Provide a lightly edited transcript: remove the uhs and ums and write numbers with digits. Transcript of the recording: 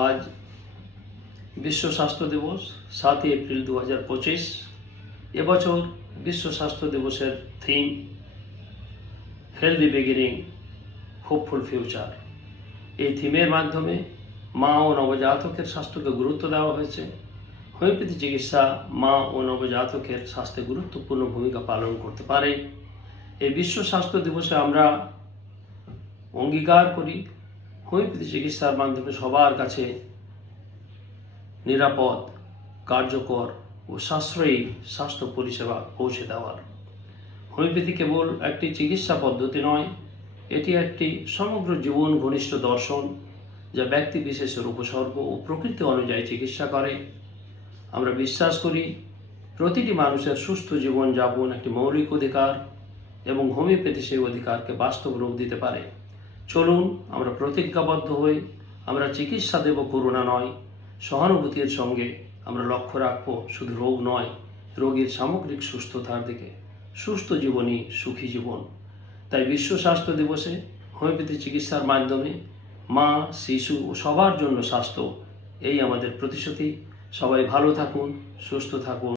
আজ বিশ্ব স্বাস্থ্য দিবস 7 এপ্রিল 2025। এবছর বিশ্ব স্বাস্থ্য দিবসের theme healthy beginning hopeful future. এই থিমের মাধ্যমে মা ও নবজাতকের স্বাস্থ্যকে গুরুত্ব দেওয়া হয়েছে। হোমিওপ্যাথি চিকিৎসা মা ও নবজাতকের স্বাস্থ্যে গুরুত্বপূর্ণ ভূমিকা পালন করতে পারে। এই বিশ্ব স্বাস্থ্য দিবসে আমরা অঙ্গীকার করি হোমিওপ্যাথি চিকিৎসার মাধ্যমে সবার কাছে নিরাপদ, কার্যকর ও সাশ্রয়ী স্বাস্থ্য পরিষেবা পৌঁছে দেওয়ার। হোমিওপ্যাথি কেবল একটি চিকিৎসা পদ্ধতি নয়, এটি একটি সমগ্র জীবন ঘনিষ্ঠ দর্শন যা ব্যক্তি বিশেষের উপসর্গ ও প্রকৃতি অনুযায়ী চিকিৎসা করে। আমরা বিশ্বাস করি প্রতিটি মানুষের সুস্থ জীবনযাপন একটি মৌলিক অধিকার এবং হোমিওপ্যাথি সেই অধিকারকে বাস্তব রূপ দিতে পারে। চলুন আমরা প্রতিজ্ঞাবদ্ধ হই, আমরা চিকিৎসা দেব করুণা নয়, সহানুভূতির সঙ্গে আমরা লক্ষ্য রাখব শুধু রোগ নয়, রোগীর সামগ্রিক সুস্থতার দিকে। সুস্থ জীবনই সুখী জীবন। তাই বিশ্ব স্বাস্থ্য দিবসে হোমিওপ্যাথি চিকিৎসার মাধ্যমে মা, শিশু ও সবার জন্য স্বাস্থ্য, এই আমাদের প্রতিশ্রুতি। সবাই ভালো থাকুন, সুস্থ থাকুন।